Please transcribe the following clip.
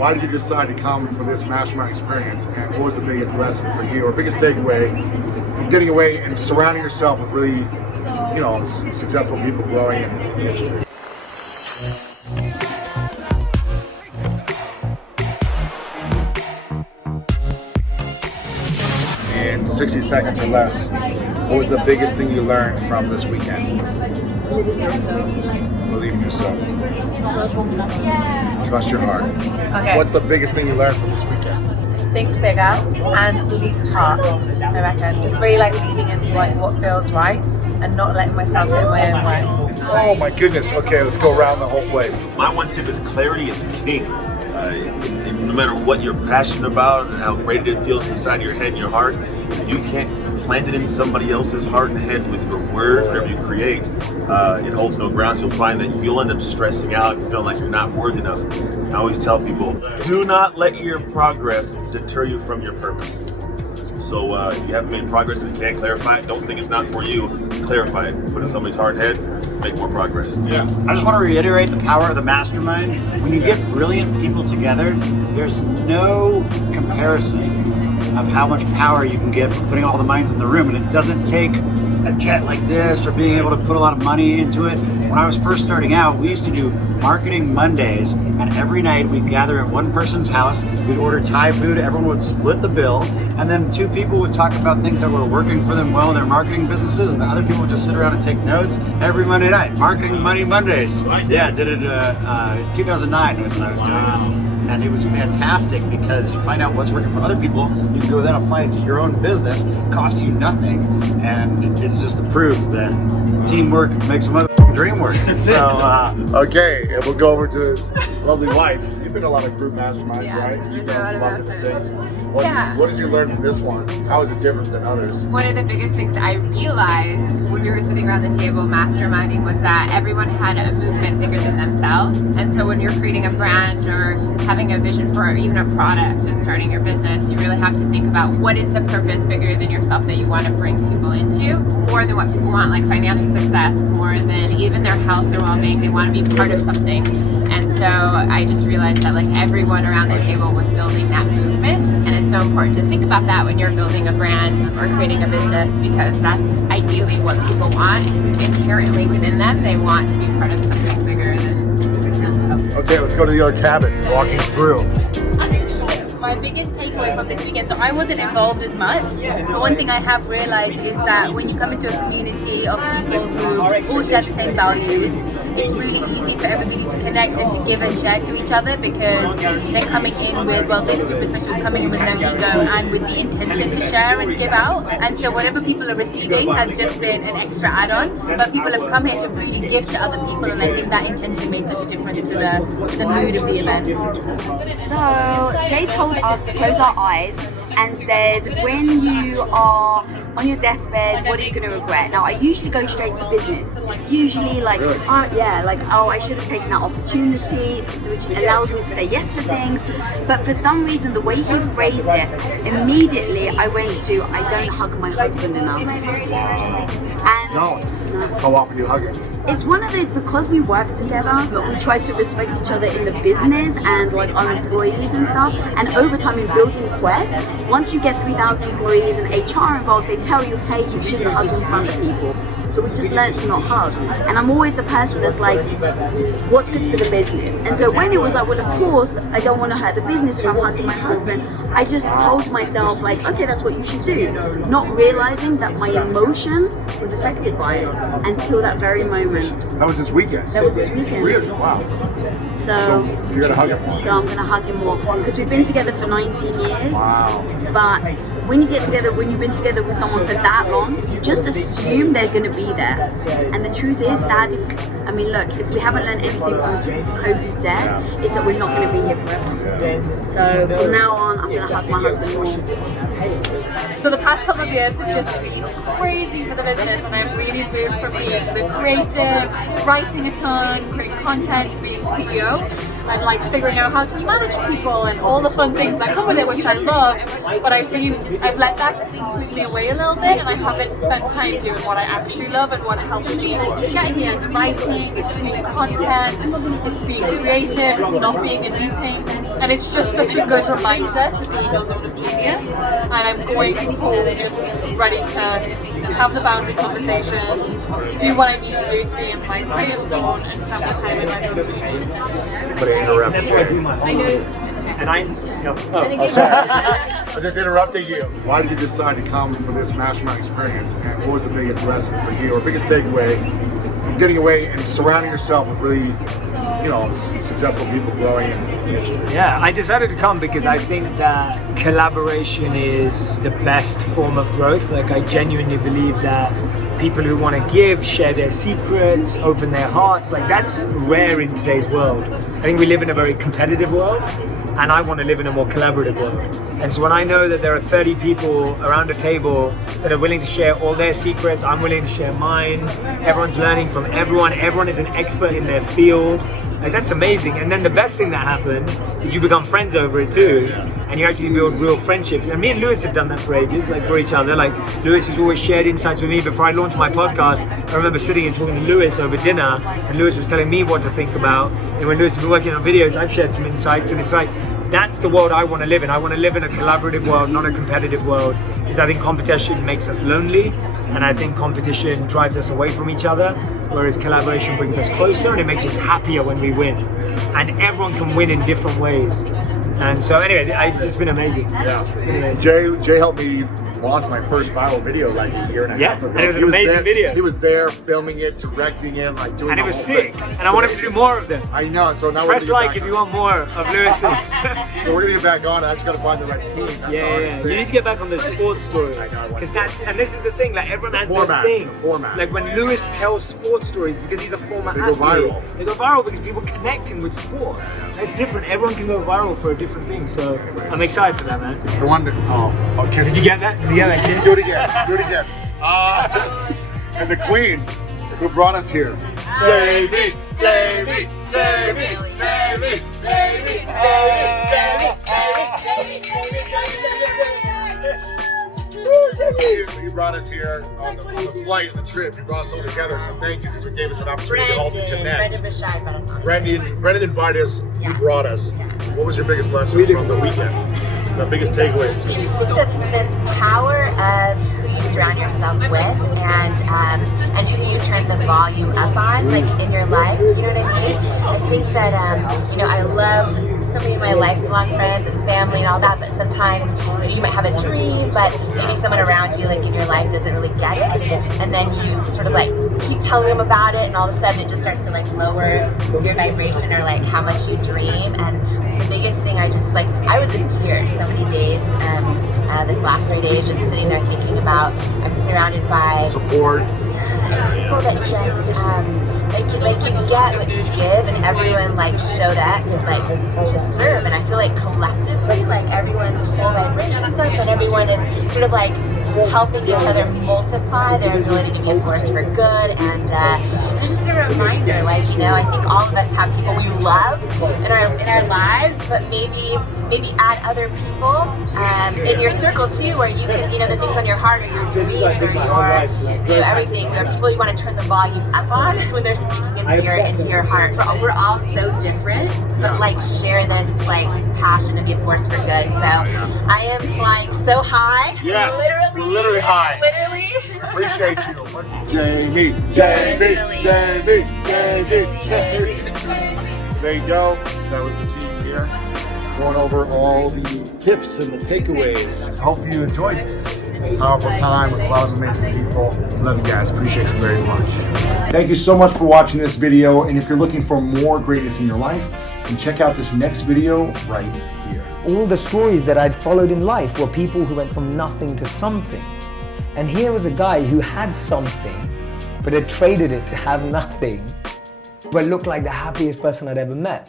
Why did you decide to come for this mastermind experience? And what was the biggest lesson for you, or biggest takeaway from getting away and surrounding yourself with really, successful people growing in the industry? In 60 seconds or less, what was the biggest thing you learned from this weekend? Believe in yourself. Trust your heart. Okay. What's the biggest thing you learned from this weekend? Think bigger and leap hard, I reckon. Just really like leaning into like what feels right and not letting myself get in my own way. Oh my goodness. Okay, let's go around the whole place. My one tip is clarity is king. And no matter what you're passionate about and how great it feels inside your head and your heart, you can't plant it in somebody else's heart and head with your words, whatever you create. It holds no grounds. You'll find that you'll end up stressing out and feeling like you're not worthy enough. I always tell people, do not let your progress deter you from your purpose. So if you haven't made progress because you can't clarify it, don't think it's not for you, clarify it. Put it in somebody's heart and head, make more progress. Yeah. I just want to reiterate the power of the mastermind. When you get brilliant people together, there's no comparison of how much power you can get from putting all the minds in the room, and it doesn't take a jet like this or being able to put a lot of money into it. When I was first starting out, we used to do marketing Mondays, and every night we'd gather at one person's house, we'd order Thai food, everyone would split the bill, and then two people would talk about things that were working for them well in their marketing businesses, and the other people would just sit around and take notes every Monday night. Marketing Money Mondays. Yeah, I did it 2009 was when I was doing this. And it was fantastic because you find out what's working for other people, you can go then apply it to your own business, costs you nothing, and it's just the proof that teamwork makes a motherfucking dream work. So, okay, and we'll go over to his lovely wife. You've been to a lot of group masterminds, Yeah, right? I've You've been to a lot of done different things. Yeah. What did you learn from this one? How is it different than others? One of the biggest things I realized when we were sitting around the table masterminding was that everyone had a movement bigger than themselves. And so when you're creating a brand or having a vision for even a product and starting your business, you really have to think about what is the purpose bigger than yourself that you want to bring people into, more than what people want, like financial success, more than even their health or well-being. They want to be part of something. And so I just realized that like everyone around the table was building that movement, and it's so important to think about that when you're building a brand or creating a business, because that's ideally what people want inherently within them. They want to be part of something bigger than themselves. Okay, let's go to the other cabin, walking through. My biggest takeaway from this weekend, so I wasn't involved as much, but one thing I have realized is that when you come into a community of people who all share the same values, it's really easy for everybody to connect and to give and share to each other, because they're coming in with, well, this group especially was coming in with no ego and with the intention to share and give out, and so whatever people are receiving has just been an extra add-on, but people have come here to really give to other people, and I think that intention made such a difference to the mood of the event. So Jay told us to close our eyes and said, when you are on your deathbed, what are you going to regret? Now, I usually go straight to business. It's usually like, I should have taken that opportunity, which allows me to say yes to things. But for some reason, the way he phrased it, immediately I went to, I don't hug my husband enough. And How often do you hug him? it's one of those, because we work together, but we try to respect each other in the business and like our employees and stuff. And over time in building Quest, once you get 3,000 employees and HR involved, they tell you, hey, you shouldn't hug in front of people. So we just learned to not hug. And I'm always the person that's like, what's good for the business? And so when it was like, well, of course, I don't want to hurt the business if I'm hugging my husband, I just told myself like, okay, that's what you should do. Not realizing that my emotion was affected by it until that very moment. That was this weekend? That was this weekend. Really? Wow. So you're going to hug him more? So I'm going to hug him more, because we've been together for 19 years. Wow. But when you've been together with someone for that long, you just assume they're going to be there. And the truth is, sadly, I mean, look, if we haven't learned anything from Kobe's death, it's that we're not going to be here forever. So from now on, I'm going to hug my husband more. So the past couple of years have just been crazy for the business, and I've really moved from being the creative, writing a ton, creating content, to being CEO. and like figuring out how to manage people and all the fun things that come with it, which I love. But I think I've let that sweep me away a little bit, and I haven't spent time doing what I actually love and what helps me get here. It's writing, it's being content, it's being creative, it's not being in meetings, and it's just such a good reminder to be in your zone of genius. And I'm going home just ready to have the boundary conversations, do what I need to do to be in my creative zone and spend my time in my zone of genius. I'm gonna interrupt you. I know. And I'm, I'm just interrupting you. Why did you decide to come for this mastermind experience, and what was the biggest lesson for you, or biggest takeaway from getting away and surrounding yourself with really, successful people growing in the industry? Yeah, I decided to come because I think that collaboration is the best form of growth. Like, I genuinely believe that people who want to give, share their secrets, open their hearts, like, that's rare in today's world. I think we live in a very competitive world, and I want to live in a more collaborative world. And so when I know that there are 30 people around a table that are willing to share all their secrets, I'm willing to share mine, everyone's learning from everyone is an expert in their field, like, that's amazing. And then the best thing that happened is you become friends over it too, and you actually build real friendships. And me and Lewis have done that for ages, like, for each other. Like, Lewis has always shared insights with me. Before I launched my podcast, I remember sitting and talking to Lewis over dinner, and Lewis was telling me what to think about. And when Lewis has been working on videos, I've shared some insights, and it's like, that's the world I want to live in. I want to live in a collaborative world, not a competitive world. Because I think competition makes us lonely, and I think competition drives us away from each other, whereas collaboration brings us closer and it makes us happier when we win. And everyone can win in different ways. And so anyway, it's just been amazing. Yeah. It's been amazing. Jay helped me launch my first viral video like a year and a half ago. And it was an amazing video. He was there filming it, directing it, like doing And it the was whole sick. thing. And I want him to do more of them. I know, so now Press we're gonna like get if back you want more of Lewis's. So we're gonna get back on. I just gotta find the right team. That's the hardest Yeah. thing. You need to get back on the sports stories. Because and this is the thing, like, everyone has their thing. The format. Like, when Lewis tells sports stories, because he's a former They go athlete, viral. they go viral because people connect him with sport. It's different. Everyone can go viral for a different thing. So I'm excited for that, man. The one that, kiss. Did you get that? Did you get that, kid? Do it again. Do it again. And the queen who brought us here. Jamie, Jamie, Jamie, Jamie, Jamie, You brought us here on the flight and the trip. You brought us all together, so thank you, because it gave us an opportunity to all connect. Brendan invited us. You brought us. What was your biggest lesson from the weekend? The biggest takeaways? I just think the power of who you surround yourself with, and who you turn the volume up on, like, in your life. You know what I mean? I think that I love so many of my lifelong friends and family and all that, but sometimes you might have a dream, but maybe someone around you, like, in your life doesn't really get it, and then you sort of, like, keep telling them about it, and all of a sudden it just starts to, like, lower your vibration, or, like, how much you dream. And the biggest thing, I was in tears so many days this last 3 days, just sitting there thinking about, I'm surrounded by support, people that just like you get what you give, and everyone, like, showed up, like, to serve. And I feel like collectively, like, everyone's whole vibration's up, and everyone is sort of, like, helping each other multiply their ability to be a force for good. And it's just a reminder, like, I think all of us have people we love in our lives, but maybe add other people in your circle too, where you can, the things on your heart, or your dreams, or your everything, or people you want to turn the volume up on when they're speaking into your heart. We're all so different, but, like, share this, like, passion to be a force for good. So I am flying so high. Yes, literally high. Literally. Appreciate you. Jamie, Jamie, Jamie, Jamie, Jamie. There you go. That was the team here, going over all the tips and the takeaways. Hope you enjoyed this powerful time with a lot of amazing people. Love you guys. Appreciate you very much. Thank you so much for watching this video. And if you're looking for more greatness in your life, then check out this next video right here. All the stories that I'd followed in life were people who went from nothing to something. And here was a guy who had something, but had traded it to have nothing, but looked like the happiest person I'd ever met.